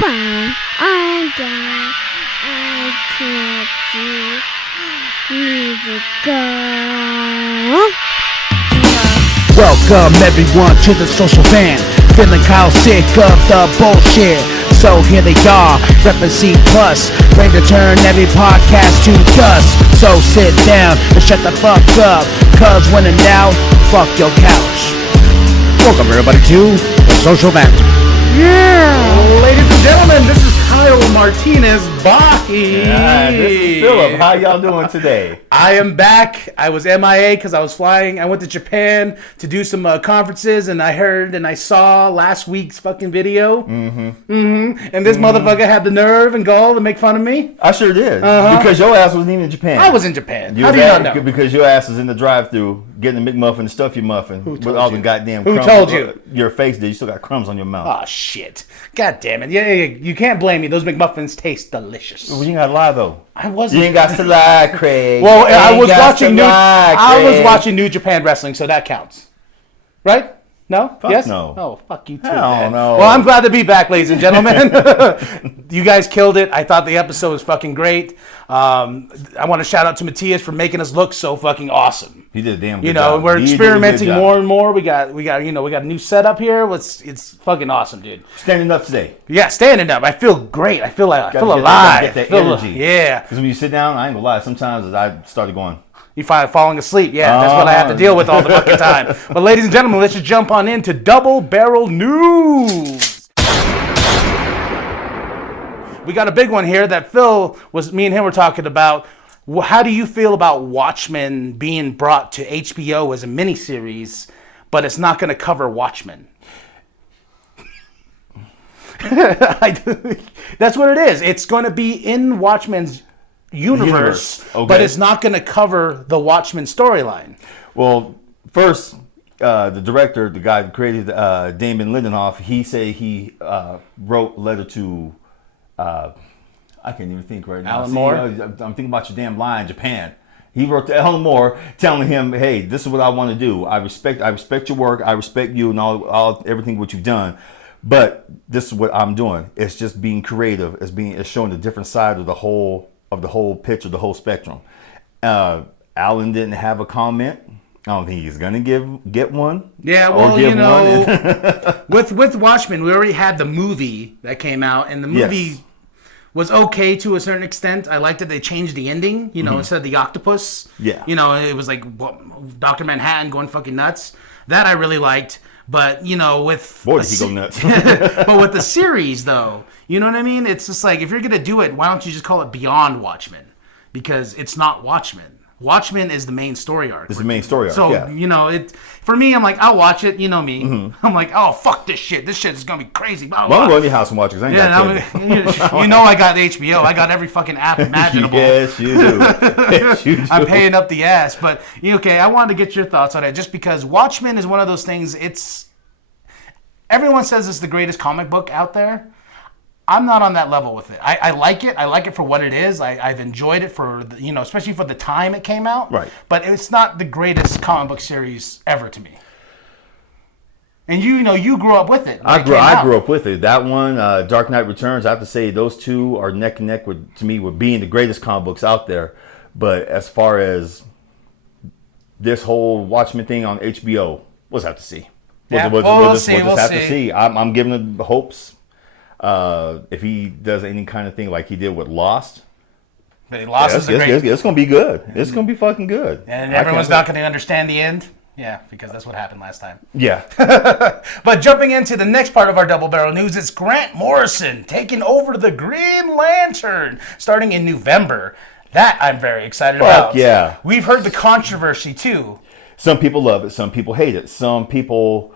Goodbye. I'm done. I can't see. Need to go. Welcome everyone to the social van. Feeling Kyle sick of the bullshit. So here they are, reppin' C+, ready to turn every podcast to dust. So sit down and shut the fuck up, cause when in doubt, fuck your couch. Welcome everybody to the social van. Yeah, ladies and gentlemen, this is Kyle Martinez Bahi. Yeah, this is Philip. How y'all doing today? I am back. I was MIA because I was flying. I went to Japan to do some conferences, and I heard and I saw last week's fucking video. And this motherfucker had the nerve and gall to make fun of me. I sure did. Because your ass wasn't even in Japan. I was in Japan. You How do you not know? Because your ass was in the drive-thru getting the McMuffin, the stuffy muffin with all the goddamn Who crumbs. told you? Your face did. You still got crumbs on your mouth. Oh, shit. God damn it. Yeah, you can't blame me. Those McMuffins taste delicious. Well, you ain't got to lie, though. I wasn't. You ain't got to lie, Craig. Well, You I ain't was got watching to lie, I was Craig. watching New Japan Wrestling, so that counts. Right? No? Fuck yes? no. Oh, fuck you too. Hell man. no. Well, I'm glad to be back, ladies and gentlemen. You guys killed it. I thought the episode was fucking great. I want to shout out to Matias for making us look so fucking awesome. He did a damn good You know, job. we're He did a good experimenting job. more and more. We got a new setup here. It's fucking awesome, dude. Standing up today. Yeah, standing up. I feel great. I feel Gotta alive. Get that Feel- energy. Yeah. Because when you sit down, I ain't gonna lie. Sometimes I started going. You find falling asleep. Yeah, that's what I have to deal with all the fucking time. But ladies and gentlemen, let's just jump on into Double Barrel News. We got a big one here that me and him were talking about. How do you feel about Watchmen being brought to HBO as a miniseries, but it's not going to cover Watchmen? That's what it is. It's going to be in Watchmen's universe. Okay. But it's not going to cover the Watchmen storyline. Well, first, the director, the guy that created Damon Lindelof, he said he wrote a letter to, I can't even think right now. Alan Moore? I'm thinking about your damn lie in Japan. He wrote to Alan Moore telling him, hey, this is what I want to do. I respect your work. I respect you and everything what you've done. But this is what I'm doing. It's just being creative. It's showing the different side of the whole picture, the whole spectrum. Alan didn't have a comment. I don't think he's gonna get one. Yeah, well, you know, with Watchmen, we already had the movie that came out, and the movie Yes. was okay to a certain extent. I liked that they changed the ending. You know, instead of the octopus, Yeah. you know, it was like Dr. Manhattan going fucking nuts. That I really liked. But you know, with Boy, did he go nuts. but with the series, though, you know what I mean? It's just like, if you're going to do it, why don't you just call it Beyond Watchmen? Because it's not Watchmen. Watchmen is the main story arc. It's the main story arc, So, yeah. you know, for me, I'm like, I'll watch it. You know me. I'm like, oh, fuck this shit. This shit is going to be crazy. Blah, Well, I'm blah. going to your house and watch it 'cause I ain't got kids. You know I got HBO. I got every fucking app imaginable. Yes, you do. Yes, you do. I'm paying up the ass. But, okay, I wanted to get your thoughts on it. Just because Watchmen is one of those things, everyone says it's the greatest comic book out there. I'm not on that level with it. I like it. I like it for what it is. I've enjoyed it for, especially for the time it came out. Right. But it's not the greatest comic book series ever to me. And you grew up with it. I grew up with it. That one, Dark Knight Returns, I have to say those two are neck and neck to me with being the greatest comic books out there. But as far as this whole Watchmen thing on HBO, we'll have to see. We'll just have to see. I'm giving it hopes. If he does any kind of thing like he did with Lost, Lost it's going to be good. It's going to be fucking good. And everyone's not going to understand the end. Yeah, because that's what happened last time. Yeah. But jumping into the next part of our Double Barrel News, it's Grant Morrison taking over the Green Lantern starting in November. That I'm very excited about. Yeah. We've heard the controversy too. Some people love it. Some people hate it. Some people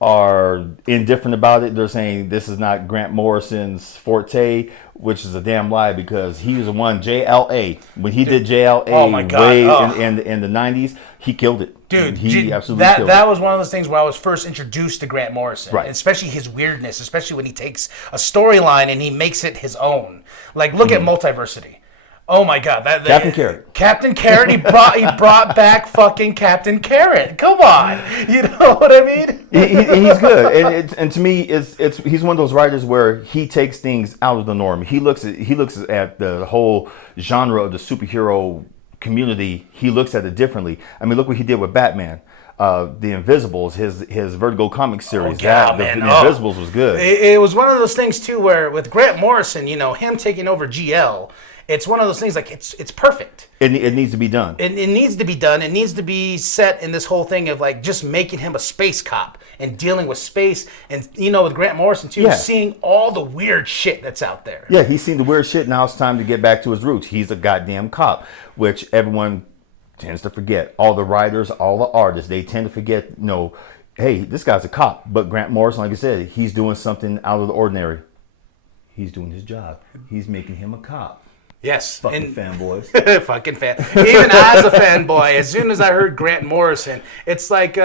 are indifferent about it. They're saying this is not Grant Morrison's forte, which is a damn lie because he was the one, JLA. When he did JLA Oh my God. way in the 90s, he killed it. Dude, he absolutely killed that it. was one of those things where I was first introduced to Grant Morrison. Right. Especially his weirdness, especially when he takes a storyline and he makes it his own. Like, look at Multiversity. Oh my God, Captain Carrot. Captain Carrot. He brought back fucking Captain Carrot. Come on, you know what I mean? He's good, and to me, he's one of those writers where he takes things out of the norm. He looks at the whole genre of the superhero community. He looks at it differently. I mean, look what he did with Batman. The Invisibles, his Vertigo comic series. The Invisibles was good. It was one of those things too, where with Grant Morrison, you know, him taking over GL, it's one of those things like it's perfect. It needs to be done. It needs to be done. It needs to be set in this whole thing of like just making him a space cop and dealing with space, and you know, with Grant Morrison too, seeing all the weird shit that's out there. Yeah, he's seen the weird shit. Now it's time to get back to his roots. He's a goddamn cop, which everyone tends to forget. All the writers, all the artists, they tend to forget, you know, hey, this guy's a cop. But Grant Morrison, like I said, he's doing something out of the ordinary. He's doing his job. He's making him a cop. Yes. Fucking fanboys. Fucking fan. Even as a fanboy, as soon as I heard Grant Morrison, it's like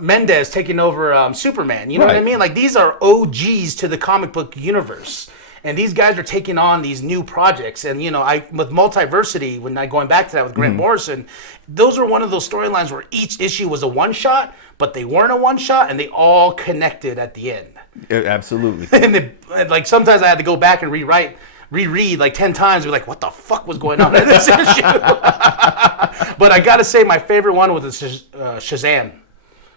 Mendez taking over Superman. You know what I mean? Like, these are OGs to the comic book universe. And these guys are taking on these new projects. And, you know, with Multiversity, when going back to that with Grant Morrison, those are one of those storylines where each issue was a one-shot, but they weren't a one-shot, and they all connected at the end. Yeah, absolutely. And like, sometimes I had to go back and reread like 10 times, be like, what the fuck was going on in this issue? But I gotta say, my favorite one was Shazam.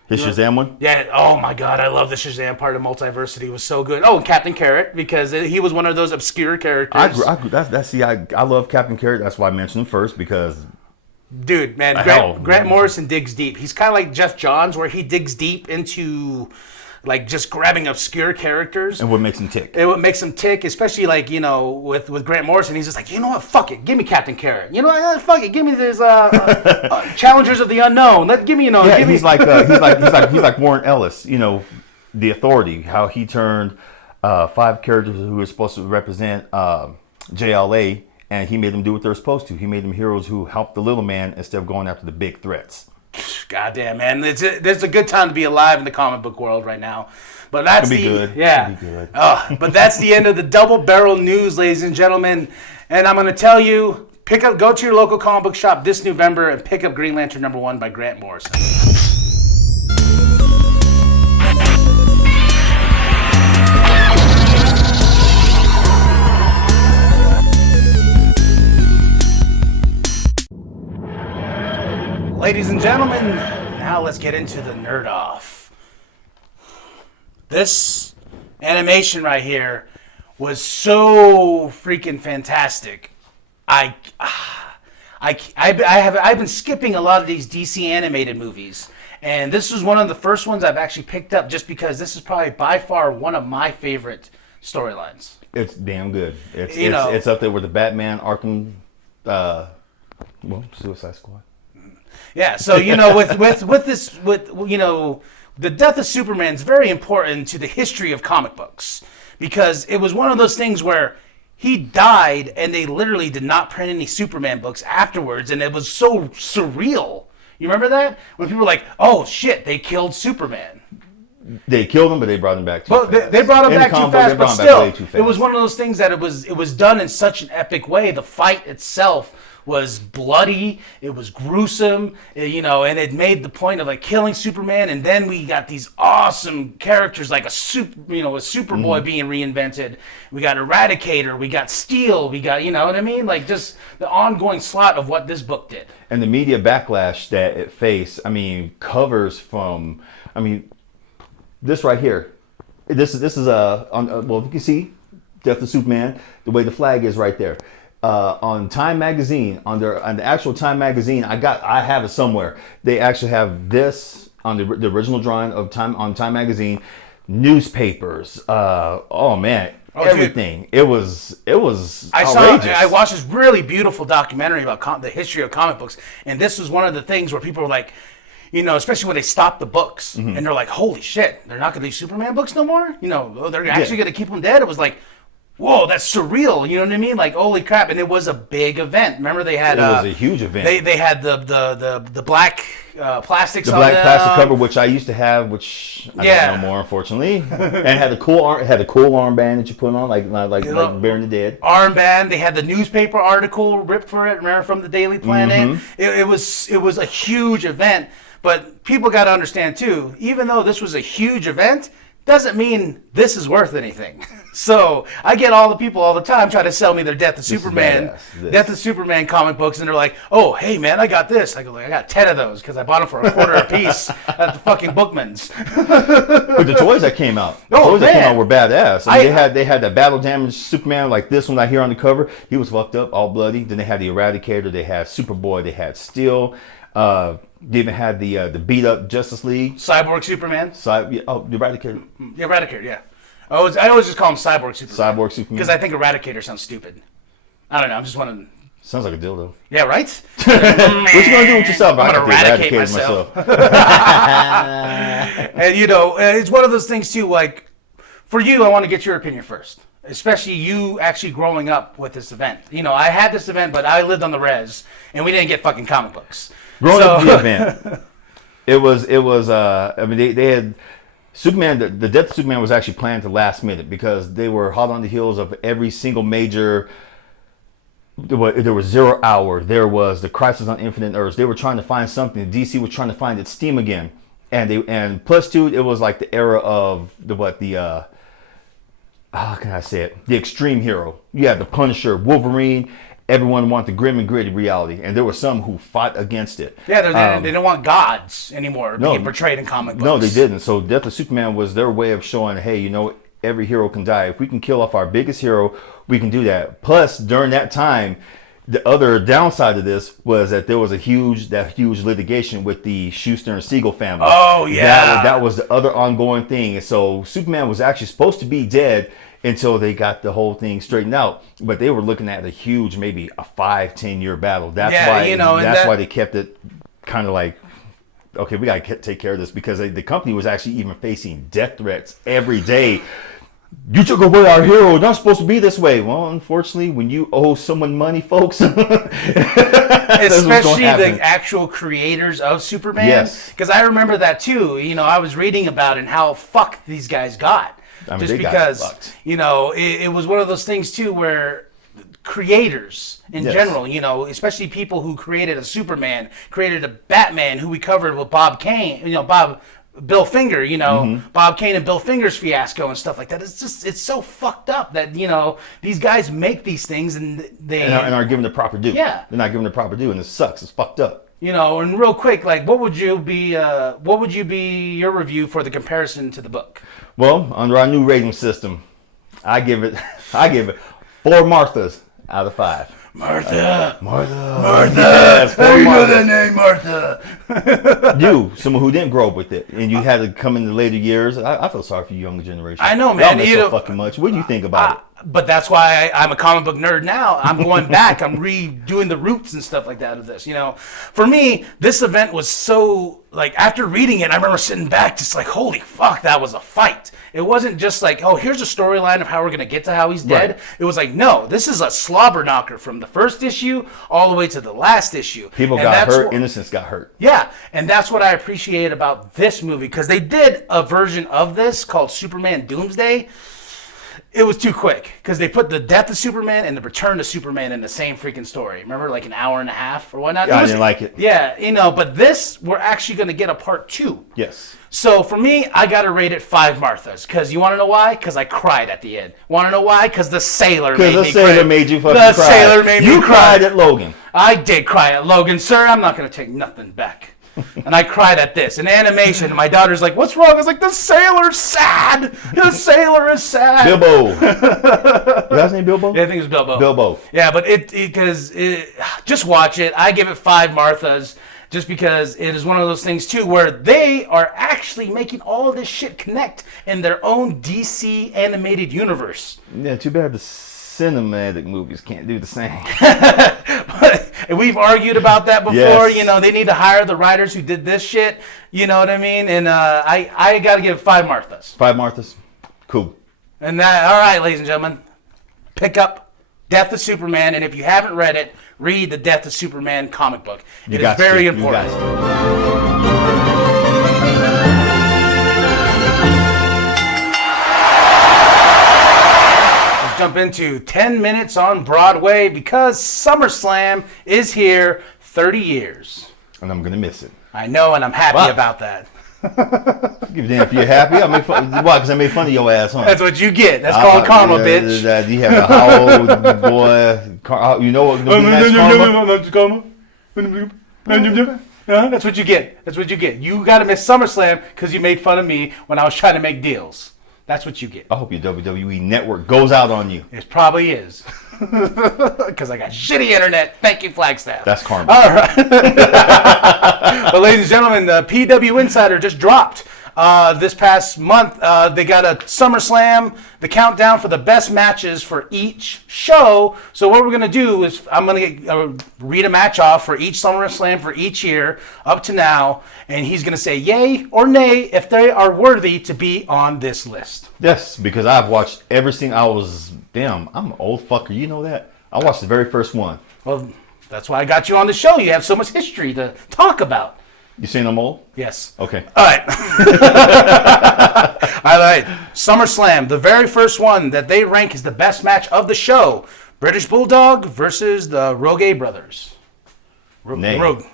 His Shazam one? Yeah. Oh my God, I love the Shazam part of Multiversity. It was so good. Oh, and Captain Carrot, because he was one of those obscure characters. I love Captain Carrot. That's why I mentioned him first, because... Dude, man, Grant Morrison digs deep. He's kind of like Jeff Johns, where he digs deep into... like just grabbing obscure characters. And what makes them tick. And what makes them tick, especially like, you know, with Grant Morrison, he's just like, you know what, fuck it, give me Captain Carrot. You know what, fuck it, give me this Challengers of the Unknown. Give me, you know. Yeah, give he's me... he's like Warren Ellis, you know, The Authority, how he turned 5 characters who were supposed to represent JLA, and he made them do what they're supposed to. He made them heroes who helped the little man instead of going after the big threats. Goddamn, man! There's a good time to be alive in the comic book world right now. But that's good. Yeah. It'll be good. But that's the end of the Double Barrel News, ladies and gentlemen. And I'm going to tell you, go to your local comic book shop this November and pick up Green Lantern #1 by Grant Morrison. Ladies and gentlemen, now let's get into the nerd off. This animation right here was so freaking fantastic. I've been skipping a lot of these DC animated movies, and this was one of the first ones I've actually picked up just because this is probably by far one of my favorite storylines. It's damn good. It's up there with the Batman Arkham, Suicide Squad. Yeah, so you know, with you know, the death of Superman is very important to the history of comic books, because it was one of those things where he died and they literally did not print any Superman books afterwards, and it was so surreal. You remember that? When people were like, "Oh shit, they killed Superman." They killed him, but they brought him back too fast. They brought him back too fast, but still, it was one of those things that it was done in such an epic way. The fight itself was bloody, it was gruesome, you know, and it made the point of like killing Superman, and then we got these awesome characters like a Superboy being reinvented. We got Eradicator, we got Steel, we got, you know what I mean, like just the ongoing slot of what this book did. And the media backlash that it faced. I mean, covers from, I mean, this right here. This is well, if you can see Death of Superman, the way the flag is right there. On Time Magazine, on the actual Time Magazine, I have it somewhere. They actually have this on the original drawing of Time Magazine, newspapers. Oh man, everything. Dude. It was outrageous. I watched this really beautiful documentary about the history of comic books, and this was one of the things where people were like, you know, especially when they stopped the books, and they're like, holy shit, they're not going to do Superman books no more? You know, they're actually going to keep them dead? It was like, whoa, that's surreal. You know what I mean? Like, holy crap! And it was a big event. Remember, they had It was a huge event. They had the black plastics. The on black them. plastic cover, which I used to have, which I don't know more, unfortunately, and had a cool armband that you put on, like Burying the Dead. Armband. They had the newspaper article ripped for it. Remember, from the Daily Planet. Mm-hmm. It was a huge event. But people got to understand too. Even though this was a huge event, doesn't mean this is worth anything. So I get all the people all the time trying to sell me their Death of Superman comic books, and they're like, "Oh, hey man, I got this." I go, "I got 10 of those because I bought them for a quarter a piece at the fucking Bookman's." But the toys that came out, that came out were badass. I mean, they had that battle damaged Superman like this one I hear on the cover. He was fucked up, all bloody. Then they had the Eradicator. They had Superboy. They had Steel. They even had the beat up Justice League. Cyborg Superman. The Eradicator. Eradicator, yeah. I always just call him Cyborg Superman. Cyborg Superman. Because I think Eradicator sounds stupid. I don't know. I'm just wondering. Sounds like a dildo. Yeah, right? What you gonna do with yourself? I'm gonna eradicate myself. And it's one of those things too. Like, for you, I want to get your opinion first. Especially you actually growing up with this event. I had this event, but I lived on the res, and we didn't get fucking comic books. Growing up the event, it was. I mean, they had Superman. The Death of Superman was actually planned to last minute because they were hot on the heels of every single major. There was 0 Hour. There was the Crisis on Infinite Earths. They were trying to find something. DC was trying to find its steam again, and plus two, it was like the era of how can I say it? The extreme hero. You had the Punisher, Wolverine. Everyone wanted the grim and gritty reality, and there were some who fought against it. Yeah, they don't want gods anymore being portrayed in comic books. No, they didn't. So Death of Superman was their way of showing, hey, every hero can die. If we can kill off our biggest hero, we can do that. Plus, during that time, the other downside of this was that there was a huge litigation with the Schuster and Siegel family. Oh, yeah. That was the other ongoing thing. And so Superman was actually supposed to be dead until they got the whole thing straightened out. But they were looking at a huge, maybe a 5-10 year battle. That's why they kept it kind of like, okay, we got to take care of this, because the company was actually even facing death threats every day. You took away our hero. It's not supposed to be this way. Well, unfortunately, when you owe someone money, folks, especially the actual creators of Superman. Yes. Because I remember that too. I was reading about it and how fucked these guys got. Just because, it was one of those things too where creators in general, especially people who created a Superman, created a Batman, who we covered with Bob Kane, Bill Finger, Bob Kane and Bill Finger's fiasco and stuff like that. It's so fucked up that, these guys make these things and they are given the proper due. Yeah. They're not given the proper due, and it sucks. It's fucked up. And real quick, like, what would you be your review for the comparison to the book? Well, under our new rating system, I give it 4 Marthas out of 5. Martha. Yes, How you know that name, Martha? You, someone who didn't grow up with it, and you had to come in the later years. I feel sorry for you younger generation. I know, man. Y'all miss so fucking much. What do you think about it? But that's why I'm a comic book nerd now. I'm going back. I'm redoing the roots and stuff like that of this. For me, this event was so, like, after reading it, I remember sitting back just like, holy fuck, that was a fight. It wasn't just like, oh, here's a storyline of how we're going to get to how he's dead. Right. It was like, no, this is a slobber knocker from the first issue all the way to the last issue. People got hurt. Innocents got hurt. Yeah, and that's what I appreciate about this movie, because they did a version of this called Superman Doomsday. It was too quick, because they put the Death of Superman and the Return of Superman in the same freaking story. Remember, like an hour and a half or whatnot? Yeah, I didn't like it. Yeah, but this, we're actually going to get a part 2. Yes. So for me, I got to rate it 5 Marthas. Because you want to know why? Because I cried at the end. Want to know why? Because the sailor made me cry. Because the sailor made you fucking cry. The sailor made me cry. You cried at Logan. I did cry at Logan, sir. I'm not going to take nothing back. And I cried at this. In animation, and my daughter's like, what's wrong? I was like, the sailor's sad. The sailor is sad. Bilbo. Was his name Bilbo? Yeah, I think it was Bilbo. Bilbo. Yeah, but just watch it. I give it 5 Marthas. Just because it is one of those things, too, where they are actually making all of this shit connect in their own DC animated universe. Yeah, too bad the cinematic movies can't do the same. But we've argued about that before. Yes. They need to hire the writers who did this shit. You know what I mean? And I got to give 5 Marthas. 5 Marthas? Cool. And that, all right, ladies and gentlemen, pick up Death of Superman, and if you haven't read it, read the Death of Superman comic book. It is very important. Let's jump into 10 minutes on Broadway because SummerSlam is here 30 years. And I'm going to miss it. I know, and I'm happy about that. Give a damn if you're happy. I make fun. Why? Because I made fun of your ass, huh? That's what you get. That's called karma, bitch. You have a how old boy? You know what? That's what you get. That's what you get. You got to miss SummerSlam because you made fun of me when I was trying to make deals. That's what you get. I hope your WWE network goes out on you. It probably is. Because I got shitty internet. Thank you, Flagstaff. That's karma. All right. But ladies and gentlemen, the PW Insider just dropped this past month. They got a SummerSlam, the countdown for the best matches for each show. So what we're going to do is I'm going to read a match off for each SummerSlam for each year up to now. And he's going to say yay or nay if they are worthy to be on this list. Yes, because I've watched every single. I'm an old fucker. You know that? I watched the very first one. Well, that's why I got you on the show. You have so much history to talk about. You saying I'm old? Yes. Okay. All right. All right. SummerSlam, the very first one that they rank as the best match of the show. British Bulldog versus the Rogue Brothers. Nay. Rouge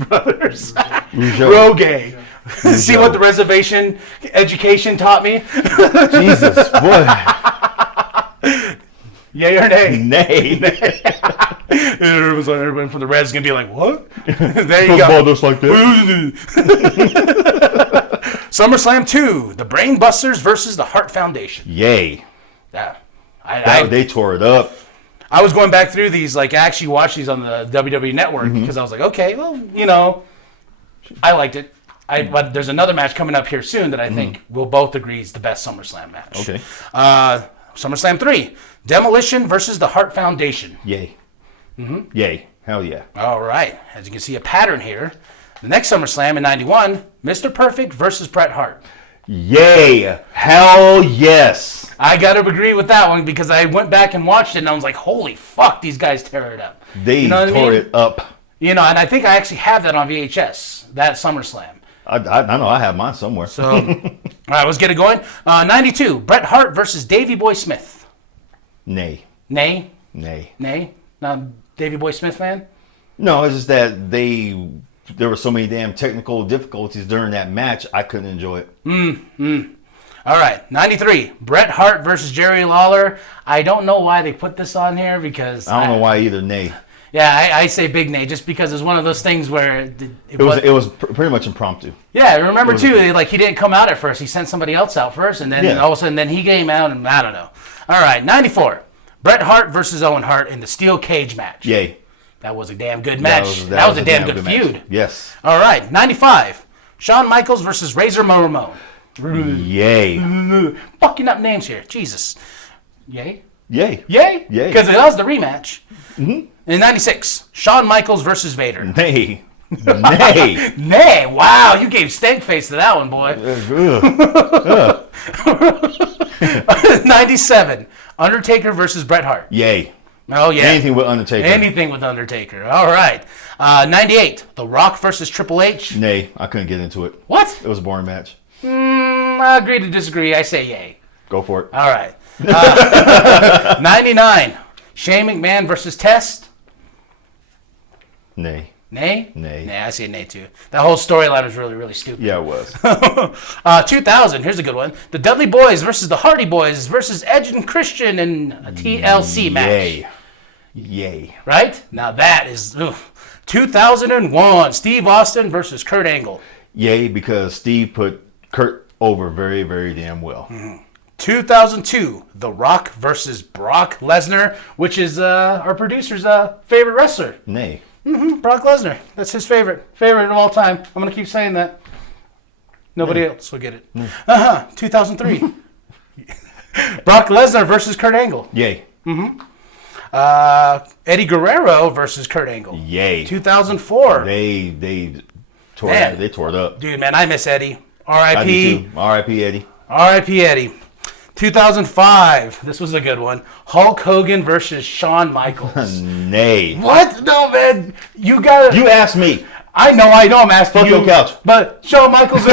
Brothers. Rogue. See what the reservation education taught me? Jesus, boy. Yay or nay? Nay. Everyone from the Reds is going to be like, what? There you go. Just like that. SummerSlam 2, the Brain Busters versus the Hart Foundation. Yay. Yeah. They tore it up. I was going back through these, like, I actually watched these on the WWE Network because I was like, okay, well, you know, I liked it. But there's another match coming up here soon that I think we'll both agree is the best SummerSlam match. Okay. SummerSlam 3, Demolition versus the Hart Foundation. Yay. Yay. Hell yeah. All right. As you can see a pattern here. The next SummerSlam in 91, Mr. Perfect versus Bret Hart. Yay. Hell yes. I got to agree with that one because I went back and watched it and I was like, holy fuck, these guys tear it up. They tore it up. You know, and I think I actually have that on VHS, that SummerSlam. I know I have mine somewhere. So, all right, let's get it going. 92, Bret Hart versus Davey Boy Smith. Nay. Nay? Nay. Nay? Not Davey Boy Smith fan? No, it's just that there were so many damn technical difficulties during that match, I couldn't enjoy it. All right, 93, Bret Hart versus Jerry Lawler. I don't know why they put this on here because... I don't know why either, nay. Yeah, I say big nay just because it's one of those things where... It was pretty much impromptu. Yeah, I remember too, like he didn't come out at first. He sent somebody else out first, and then all of a sudden then he came out, and I don't know. All right, 94, Bret Hart versus Owen Hart in the steel cage match. Yay. That was a damn good match. That was a damn good feud. Match. Yes. All right, 95, Shawn Michaels versus Razor Ramon. Yay. Fucking up names here. Jesus. Yay? Yay. Yay? Yay. Because it was the rematch. In 96, Shawn Michaels versus Vader. Nay. Nay. Nay. Wow, you gave stank face to that one, boy. 97, Undertaker versus Bret Hart. Yay. Oh, yeah. Anything with Undertaker. Anything with Undertaker. All right. 98, The Rock versus Triple H. Nay, I couldn't get into it. What? It was a boring match. I agree to disagree. I say yay. Go for it. All right. 99, Shane McMahon versus Test. Nay. Nay? Nay. Nah, I say nay too. That whole storyline was really, really stupid. Yeah, it was. 2000, here's a good one. The Dudley Boys versus the Hardy Boys versus Edge and Christian in a TLC match. Yay. Yay. Right? Now that is... 2001, Steve Austin versus Kurt Angle. Yay, because Steve put Kurt over very, very damn well. 2002, The Rock versus Brock Lesnar, which is our producer's favorite wrestler. Nay. Brock Lesnar. That's his favorite of all time. I'm going to keep saying that. Nobody else will get it. 2003. Brock Lesnar versus Kurt Angle. Yay. Eddie Guerrero versus Kurt Angle. Yay. 2004. They tore it up. Dude, man, I miss Eddie. I R.I.P. do too. R.I.P. Eddie. R.I.P. Eddie. 2005. This was a good one. Hulk Hogan versus Shawn Michaels. Nay. What? No, man. You gotta. You asked me. I know. I'm asking Fuck you. your couch. But Shawn Michaels'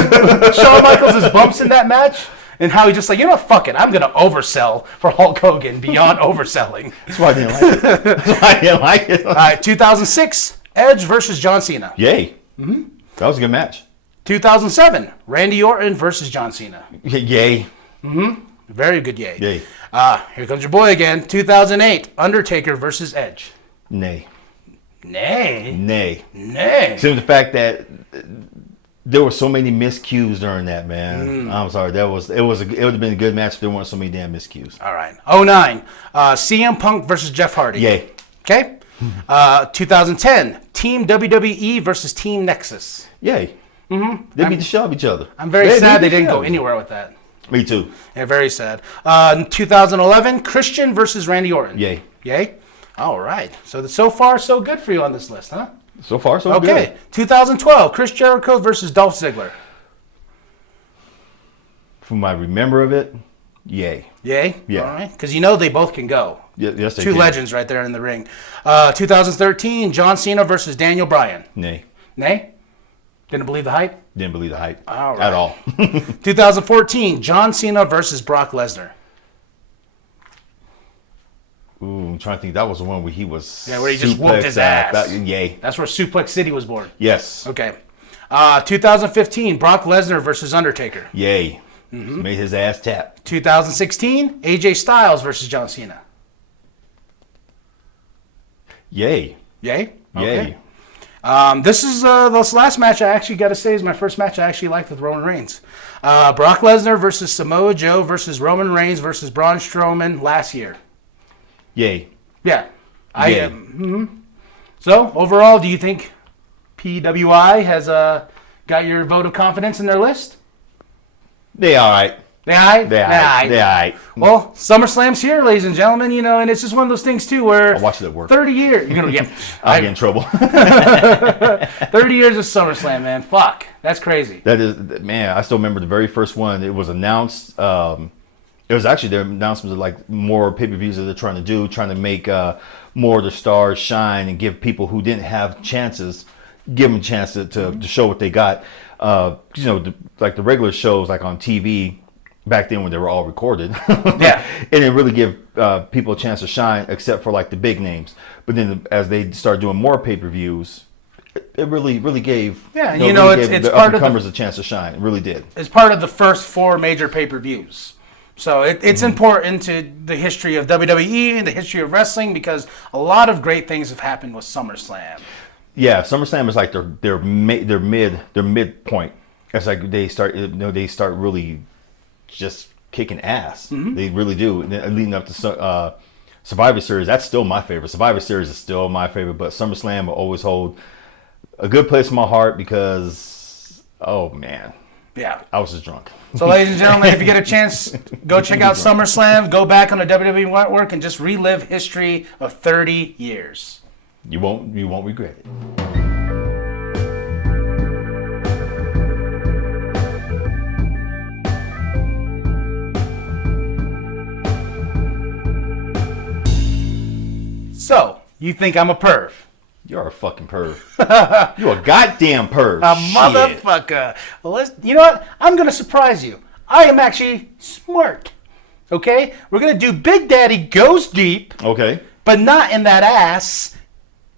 bumps in that match, and how he just like, you know what? Fuck it. I'm gonna oversell for Hulk Hogan beyond overselling. That's why I didn't like it. That's why I didn't like it. All right. 2006. Edge versus John Cena. Yay. Mm-hmm. That was a good match. 2007. Randy Orton versus John Cena. Yay. Very good yay. Yay. Here comes your boy again. 2008. Undertaker versus Edge. Nay. Nay. Nay. Nay. Seems the fact that there were so many miscues during that, man. I'm sorry. It would have been a good match if there weren't so many damn miscues. All right. 09. CM Punk versus Jeff Hardy. Yay. Okay. 2010. Team WWE versus Team Nexus. Yay. They beat the shit out of each other. I'm very sad they didn't go anywhere with that. Me too. Yeah, very sad. 2011. Christian versus Randy Orton. Yay. Yay. All right. So far, so good for you on this list, huh? So far, so good. Okay. 2012. Chris Jericho versus Dolph Ziggler. From my remember of it, yay. Yay? Yeah. All right. Because you know they both can go. Yes, they Two can. legends right there in the ring. 2013, John Cena versus Daniel Bryan. Nay. Nay? Didn't believe the hype? Didn't believe the hype All right. at all. 2014, John Cena versus Brock Lesnar. Ooh, I'm trying to think. That was the one where he was. Yeah, where he just whooped his suplexed ass. Yay. That's where Suplex City was born. Yes. Okay. 2015, Brock Lesnar versus Undertaker. Yay. Made his ass tap. 2016, AJ Styles versus John Cena. Yay. Yay? Yay. This is this last match I actually got to say is my first match I actually liked with Roman Reigns. Brock Lesnar versus Samoa Joe versus Roman Reigns versus Braun Strowman last year. Yay. Yeah. Yay. So, overall, do you think PWI has got your vote of confidence in their list? They all right. They all right? They all right. They all right. Well, SummerSlam's here, ladies and gentlemen, and it's just one of those things, too, where... I'll watch it at work. 30 years... You're going to get... I'll get in trouble. 30 years of SummerSlam, man. Fuck. That's crazy. That is, man, I still remember the very first one. It was announced. It was actually their announcements of like more pay-per-views that they're trying to do, trying to make more of the stars shine and give people who didn't have chances, give them a chance to show what they got. Like the regular shows like on TV back then when they were all recorded. Yeah. And it really give people a chance to shine except for like the big names. But then as they started doing more pay-per-views, it really gave it's the part of up-and-comers a chance to shine. It really did. It's part of the first 4 major pay-per-views. So it's important to the history of WWE and the history of wrestling because a lot of great things have happened with SummerSlam. Yeah, SummerSlam is like their midpoint. It's like they start really just kicking ass. They really do. And then leading up to Survivor Series, that's still my favorite. Survivor Series is still my favorite, but SummerSlam will always hold a good place in my heart because, oh man, yeah, I was just drunk. So, ladies and gentlemen, if you get a chance, go check out SummerSlam. Go back on the WWE Network and just relive history of 30 years. You won't regret it. So, you think I'm a perv? You're a fucking perv. You a goddamn perv. A motherfucker. Well, you know what? I'm going to surprise you. I am actually smart. Okay? We're going to do Big Daddy Goes Deep. Okay. But not in that ass.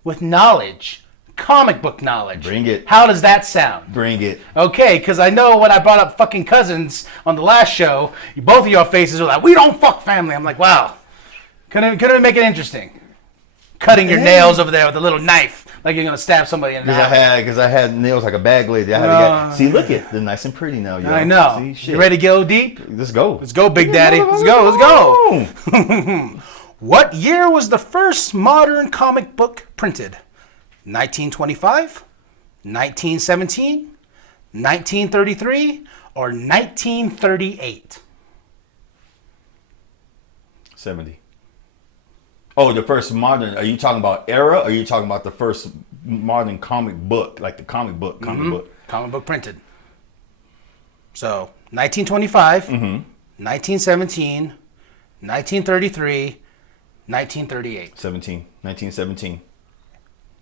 With knowledge. Comic book knowledge. Bring it. How does that sound? Bring it. Okay, because I know when I brought up fucking cousins on the last show, both of your faces were like, we don't fuck family. I'm like, wow. Couldn't we make it interesting? Cutting your nails over there with a little knife, like you're gonna stab somebody in the eye. Because I had nails like a bag lady. I had to get, see, look it, they're nice and pretty now. Yo. I know. See, shit. You ready to go deep? Let's go. Let's go, Big Daddy. Let's go. What year was the first modern comic book printed? 1925, 1917, 1933, or 1938? 70. Oh, the first modern. Are you talking about era? Or are you talking about the first modern comic book, like the comic book Comic book printed. So 1925, 1917, 1933, 1938. 1917.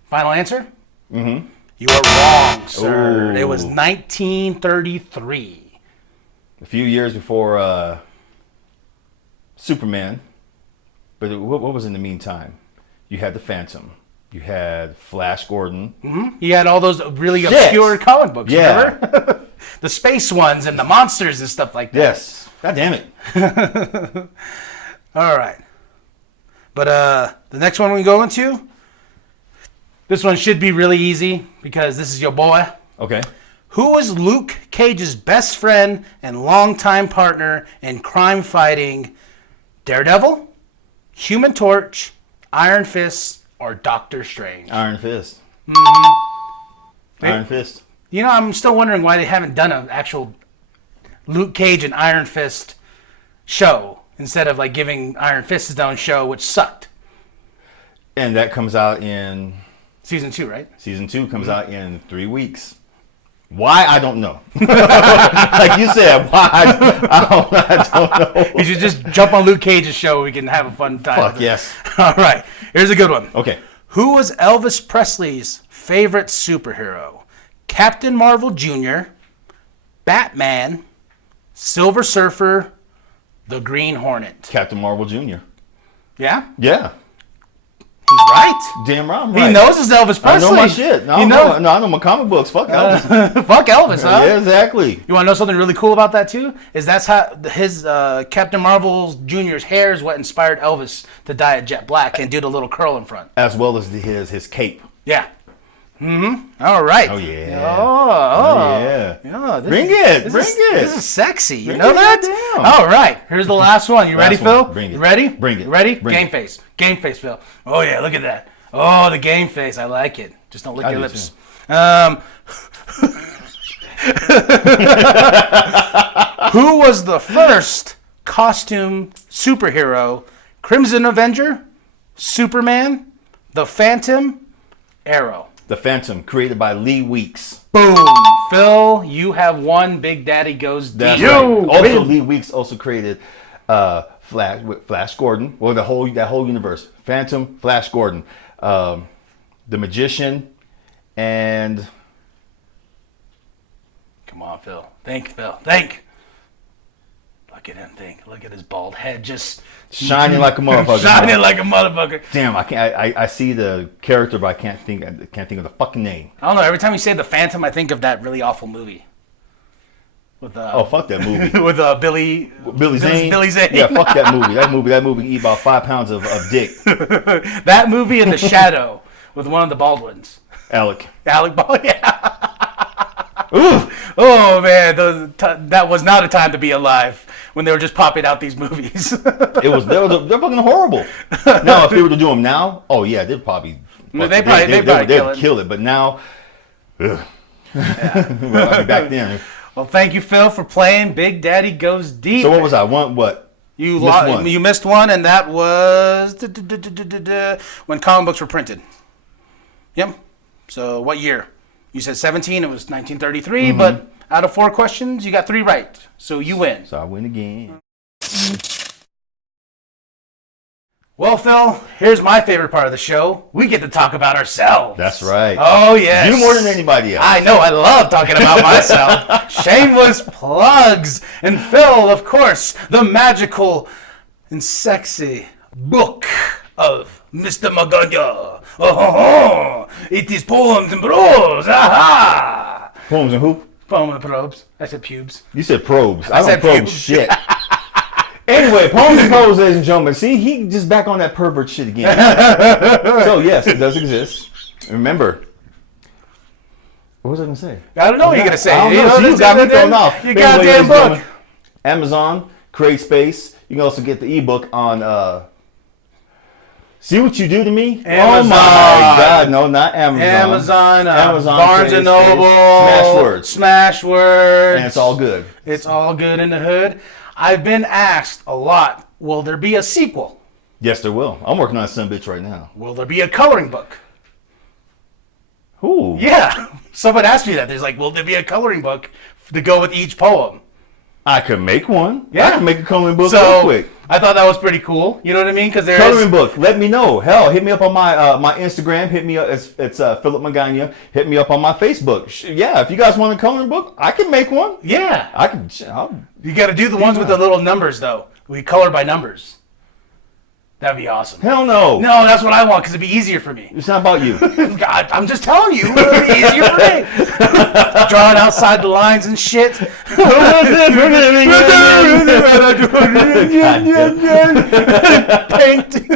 Final answer? Mm-hmm. You are wrong, sir. Ooh. It was 1933. A few years before Superman. But what was in the meantime? You had the Phantom. You had Flash Gordon. Mm-hmm. You had all those really obscure comic books, remember? The space ones and the monsters and stuff like that. Yes. God damn it. All right. But the next one we go into, this one should be really easy because this is your boy. Okay. Who was Luke Cage's best friend and longtime partner in crime fighting? Daredevil, Human Torch, Iron Fist, or Doctor Strange? Iron Fist. Mm-hmm. Iron Fist. You know, I'm still wondering why they haven't done an actual Luke Cage and Iron Fist show instead of like giving Iron Fist his own show, which sucked. And that comes out in... Season 2, right? Season 2 comes out in 3 weeks. Why? I don't know. Like you said, why? I don't know. You should just jump on Luke Cage's show. We can have a fun time. Fuck yes. All right. Here's a good one. Okay. Who was Elvis Presley's favorite superhero? Captain Marvel Jr., Batman, Silver Surfer, the Green Hornet. Captain Marvel Jr. Yeah? Yeah. He's right. Damn right. I'm right. He knows his Elvis Presley. I know my shit. No, I know my comic books. Fuck Elvis. Fuck Elvis, huh? Yeah, exactly. You want to know something really cool about that, too? Is that's how his Captain Marvel Jr.'s hair is what inspired Elvis to dye it jet black and do the little curl in front. As well as his cape. Yeah. Mm-hmm. All right. Oh, yeah. Oh, yeah. Bring it. This is sexy. You Bring know it that? down. All right. Here's the last one. You ready, Last one. Phil? Bring it. You ready? Bring it. You ready? Bring Game it. face. Game face, Phil. Oh, yeah. Look at that. Oh, the game face. I like it. Just don't lick I your do, lips. Who was the first costume superhero? Crimson Avenger, Superman, the Phantom, Arrow. The Phantom, created by Lee Weeks. Boom. Phil, you have won. Big Daddy goes deep. That's right. Also, Lee Weeks also created Flash Gordon. Well, that whole universe. Phantom, Flash Gordon, the Magician, and... Come on, Phil. Think, Phil. Think. Look at him think. Look at his bald head just... Shining like a motherfucker. Shining like a motherfucker. Damn, I can't. I see the character, but I can't think of the fucking name. I don't know. Every time you say the Phantom, I think of that really awful movie. With Oh, fuck that movie. with Billy Zane. Billy Zane. Yeah, fuck that movie. That movie eat about 5 pounds of dick. That movie and The Shadow with one of the Baldwins. Alec Baldwin. Yeah. Ooh. Oh man, that was not a time to be alive when they were just popping out these movies. They're fucking horrible. Now, if they were to do them now, oh yeah, they'd probably kill it. But now, ugh. Yeah. Well, back then. Well, thank you, Phil, for playing Big Daddy Goes Deep. So what was I? What? You missed one. You missed one, and that was when comic books were printed. Yep. So what year? You said 17. It was 1933. Mm-hmm. But out of 4 questions, you got 3 right. So you win. So I win again. Well, Phil, here's my favorite part of the show. We get to talk about ourselves. That's right. Oh, yes. You more than anybody else. I know. I love talking about myself. Shameless plugs. And Phil, of course, the magical and sexy book of Mr. Magana. Oh, it is Poems and Prose. Aha. Poems and who? Poems and Probes. I said pubes. You said probes. I don't said probe pubes. shit. Anyway, Poems and Prose, ladies and gentlemen. See, he just back on that pervert shit again. So, yes, it does exist. Remember. What was I going to say? I don't know what you're going to say. I don't know. You got me thrown off. You goddamn book. Amazon, Create Space. You can also get the ebook on... See What You Do to Me? Amazon. Oh my God! No, not Amazon. Amazon, Barnes and Noble, Smashwords, and it's all good. It's all good in the hood. I've been asked a lot. Will there be a sequel? Yes, there will. I'm working on some bitch right now. Will there be a coloring book? Ooh. Yeah. Someone asked me that. There's like, will there be a coloring book to go with each poem? I could make one. Yeah. I can make a coloring book So real quick. I thought that was pretty cool. You know what I mean? Because there Coloring is book. Let me know. Hell, hit me up on my my Instagram. Hit me up. It's Philip Magana. Hit me up on my Facebook. Yeah, if you guys want a coloring book, I can make one. yeah. I can. You got to do the ones with the little numbers though. We color by numbers. That'd be awesome. Hell no. No, that's what I want because it'd be easier for me. It's not about you. God, I'm just telling you, it'd be easier for me. Drawing outside the lines and shit. Paint.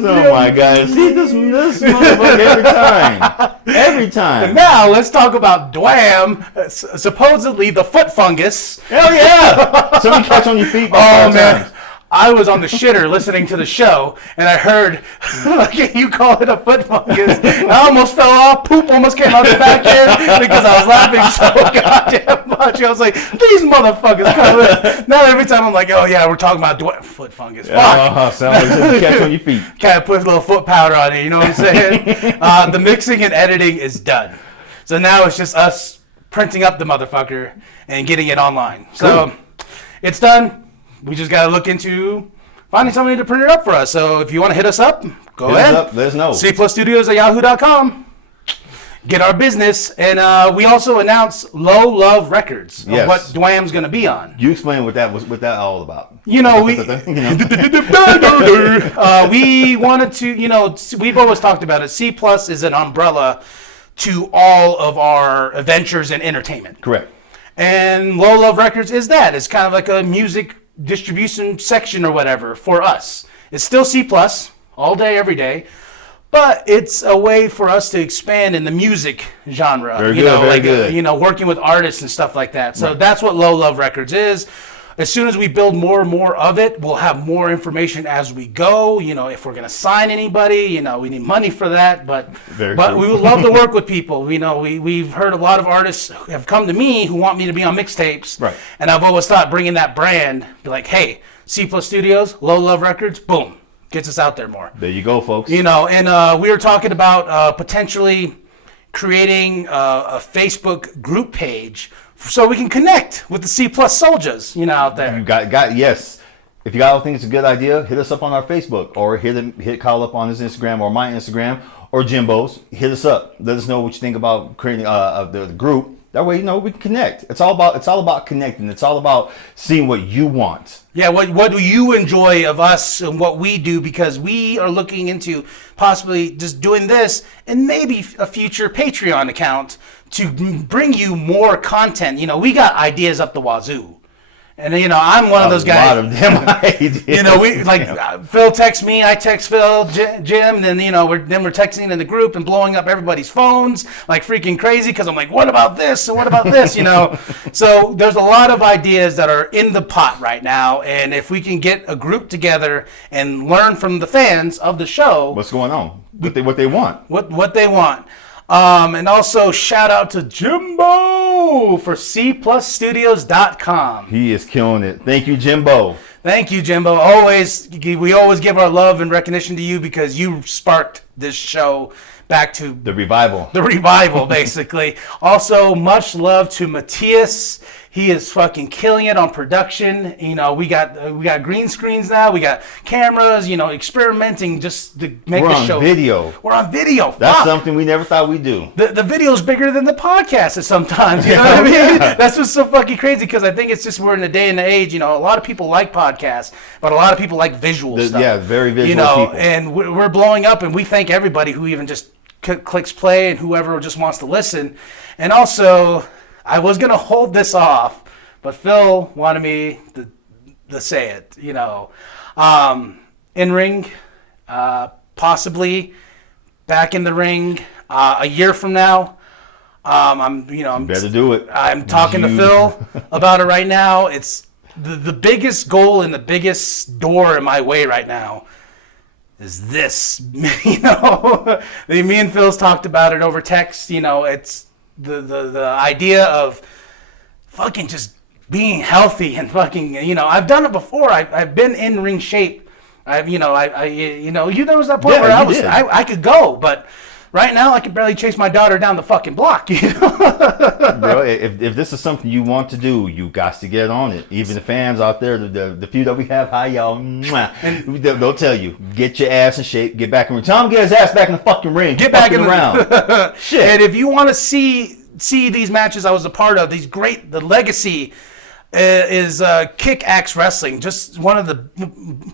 Oh my God! See this motherfucker every time. Now let's talk about Dwam, supposedly the foot fungus. Hell yeah! Somebody catch on your feet. Oh man. I was on the shitter listening to the show, and I heard, like you call it a foot fungus. I almost fell off. Poop almost came out the back end because I was laughing so goddamn much. I was like, these motherfuckers. Now every time I'm like, oh yeah, we're talking about foot fungus. Fuck. Sounds like something catch on your feet. Kind of put a little foot powder on it, you know what I'm saying? The mixing and editing is done. So now it's just us printing up the motherfucker and getting it online. So it's done. We just got to look into finding somebody to print it up for us. So if you want to hit us up, go ahead. Let us know. cplusstudios@yahoo.com. Get our business. And we also announced Low Love Records of what Dwam's going to be on. You explain what that all about. You know, we we wanted to, you know, we've always talked about it. C Plus is an umbrella to all of our adventures and entertainment. Correct. And Low Love Records is that. It's kind of like a music distribution section or whatever for us. It's still C Plus all day, every day, but it's a way for us to expand in the music genre. Very good. You know, working with artists and stuff like that. So that's what Low Love Records is. As soon as we build more and more of it, we'll have more information as we go. You know, if we're going to sign anybody, you know, we need money for that. But we would love to work with people. You know, we've heard a lot of artists have come to me who want me to be on mixtapes. Right. And I've always thought bringing that brand, be like, hey, C Plus Studios, Low Love Records, boom, gets us out there more. There you go, folks. You know, and we were talking about potentially creating a Facebook group page so we can connect with the C Plus soldiers, you know, out there. You got yes. If you guys think it's a good idea, hit us up on our Facebook or hit Kyle up on his Instagram or my Instagram or Jimbo's. Hit us up. Let us know what you think about creating the group. That way, you know, we can connect. It's all about connecting. It's all about seeing what you want. Yeah, what do you enjoy of us and what we do? Because we are looking into possibly just doing this and maybe a future Patreon account to bring you more content. You know, we got ideas up the wazoo. And, you know, I'm one of those guys. A lot of them ideas. You know, we like Phil texts me, I text Phil, Jim, and then, you know, we're texting in the group and blowing up everybody's phones like freaking crazy because I'm like, what about this and what about this, you know? So there's a lot of ideas that are in the pot right now, and if we can get a group together and learn from the fans of the show, what's going on, what they want, what they want. And also shout out to Jimbo for cplusstudios.com. He is killing it. Thank you, Jimbo. Thank you, Jimbo. We always give our love and recognition to you because you sparked this show back to the revival. Basically. Also, much love to Matias. He is fucking killing it on production. You know, we got green screens now. We got cameras. You know, experimenting just to make the show. We're on video. That's something we never thought we'd do. The video's bigger than the podcast sometimes. You know what I mean? Yeah. That's what's so fucking crazy because I think it's just we're in a day and age. You know, a lot of people like podcasts, but a lot of people like visual stuff. Yeah, very visual. You know, people. And we're blowing up, and we thank everybody who even just clicks play and whoever just wants to listen. And also, I was going to hold this off, but Phil wanted me to say it, you know. In ring, possibly back in the ring a year from now. I'm better do it. I'm talking to Phil about it right now. It's the biggest goal and the biggest door in my way right now is this, you know. Me and Phil's talked about it over text. You know, it's the idea of fucking just being healthy and fucking, you know, I've done it before. I've been in ring shape. There was that point where I could go, but Right now, I can barely chase my daughter down the fucking block, you know? Bro, if this is something you want to do, you got to get on it. Even the fans out there, the few that we have, hi y'all. And they'll tell you, get your ass in shape, get back in the ring. Tell him to get his ass back in the fucking ring. Get back in around. Shit. And if you want to see these matches I was a part of, the legacy is Kick-Axe Wrestling, just one of the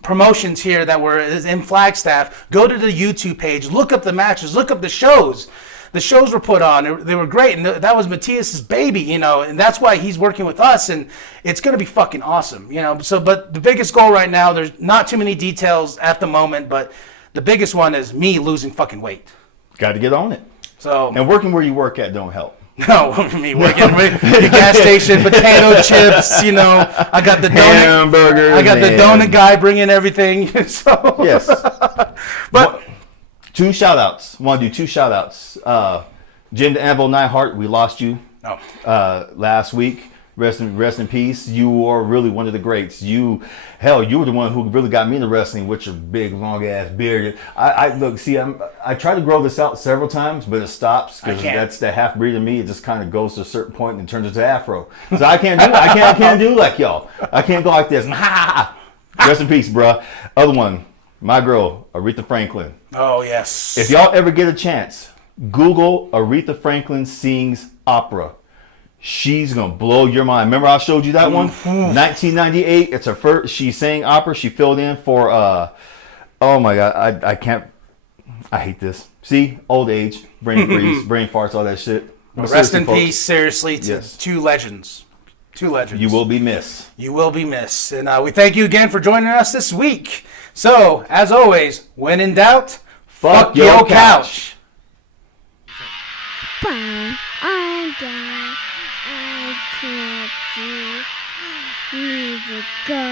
promotions here that is in Flagstaff. Go to the YouTube page, look up the matches, look up the shows. The shows were put on; they were great, and that was Matias's baby, you know, and that's why he's working with us, and it's gonna be fucking awesome, you know. So, but the biggest goal right now, there's not too many details at the moment, but the biggest one is me losing fucking weight. Got to get on it. So, and working where you work at don't help. No, me working at the gas station, potato chips, you know. I got the donut, hamburgers. I got the donut guy bringing everything. So yes, but 2 shout outs. Want to do 2 shout outs. Jim the Anvil Neihart, we lost you last week. Rest in peace. You were really one of the greats. You were the one who really got me into wrestling with your big, long ass beard. I tried to grow this out several times, but it stops because that's the half breed of me. It just kind of goes to a certain point and turns into afro. So I can't do I can't do like y'all. I can't go like this. Rest in peace, bruh. Other one, my girl, Aretha Franklin. Oh yes. If y'all ever get a chance, Google Aretha Franklin sings opera. She's gonna blow your mind. Remember I showed you that one? 1998. It's her first. She sang opera. She filled in for. Oh my god, I can't. I hate this. See, old age, brain freeze, brain farts, all that shit. Rest in peace. Seriously, yes. 2 legends. 2 legends. You will be missed. You will be missed, and we thank you again for joining us this week. So, as always, when in doubt, fuck your couch. Bye. I'm done. I can't see. Need to go.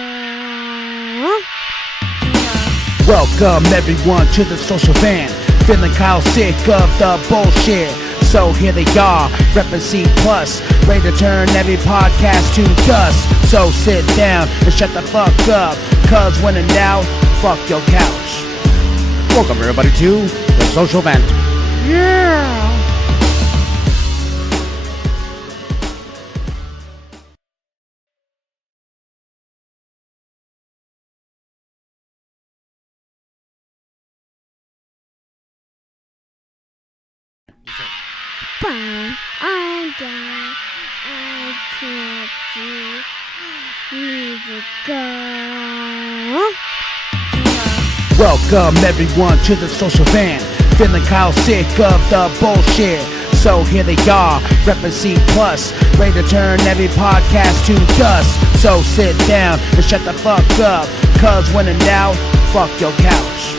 Welcome everyone to the social van. Feeling Kyle sick of the bullshit. So here they are, reppin' C+, ready to turn every podcast to dust. So sit down and shut the fuck up, cause when in doubt, fuck your couch. Welcome everybody to the social vent. Yeah. Bye. I'm done. I can't see. Need to go. Welcome everyone to the social van. Feeling Kyle sick of the bullshit. So here they are, reppin' C+, ready to turn every podcast to dust. So sit down and shut the fuck up, cause when in doubt, fuck your couch.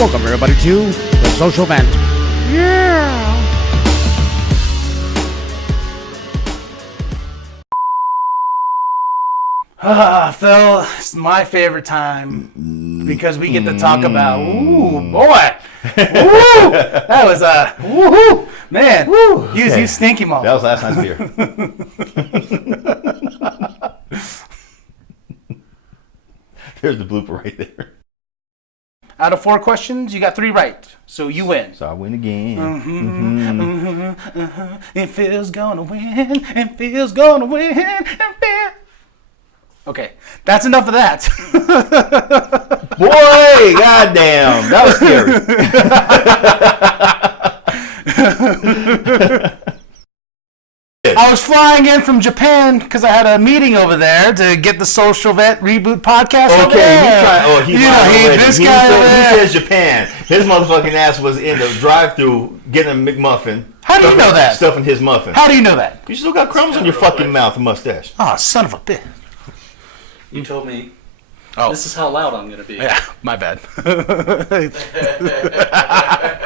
Welcome everybody to the social vent. Yeah. Phil, it's my favorite time because we get to talk about, ooh, boy, ooh, that was woohoo, man, woo, you stinky mom. That was last night's beer. There's the blooper right there. Out of 4 questions, you got 3 right, so you win. So I win again. And Phil's gonna win, and Phil's gonna win, and Phil. Okay, that's enough of that. Boy, goddamn, that was scary. I was flying in from Japan because I had a meeting over there to get the Social Vet Reboot podcast. Okay, this guy over there. He says Japan. His motherfucking ass was in the drive-thru getting a McMuffin. How do you know that? Stuffing his muffin. How do you know that? You still got crumbs on your fucking mouth and mustache. Oh, son of a bitch. You told me. Oh. This is how loud I'm going to be. Yeah, my bad.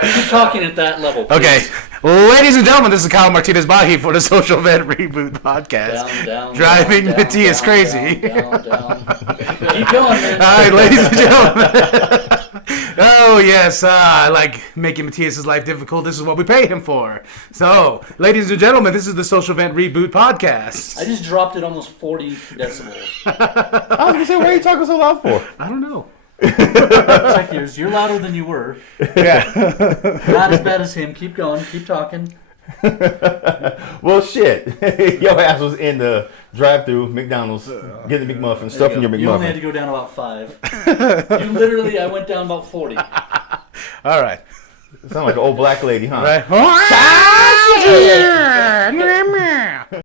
Keep talking at that level, please. Okay. Ladies and gentlemen, this is Kyle Martinez Bahi for the Social Vet Reboot podcast. Down, Driving down, Matias down, crazy. Down. Keep going, man. All right, ladies and gentlemen. Oh, yes. I like making Matias' life difficult. This is what we pay him for. So, ladies and gentlemen, this is the Social Vent Reboot podcast. I just dropped it almost 40 decibels. I was going to say, what are you talking so loud for? I don't know. Check yours. You're louder than you were. Yeah. Not as bad as him. Keep going. Keep talking. Well, shit. Your ass was in the drive-through McDonald's getting the McMuffin, stuffing your You only had to McMuffin. go down about 5. You literally, I went down about 40. All right. Sound like an old black lady, huh? Right.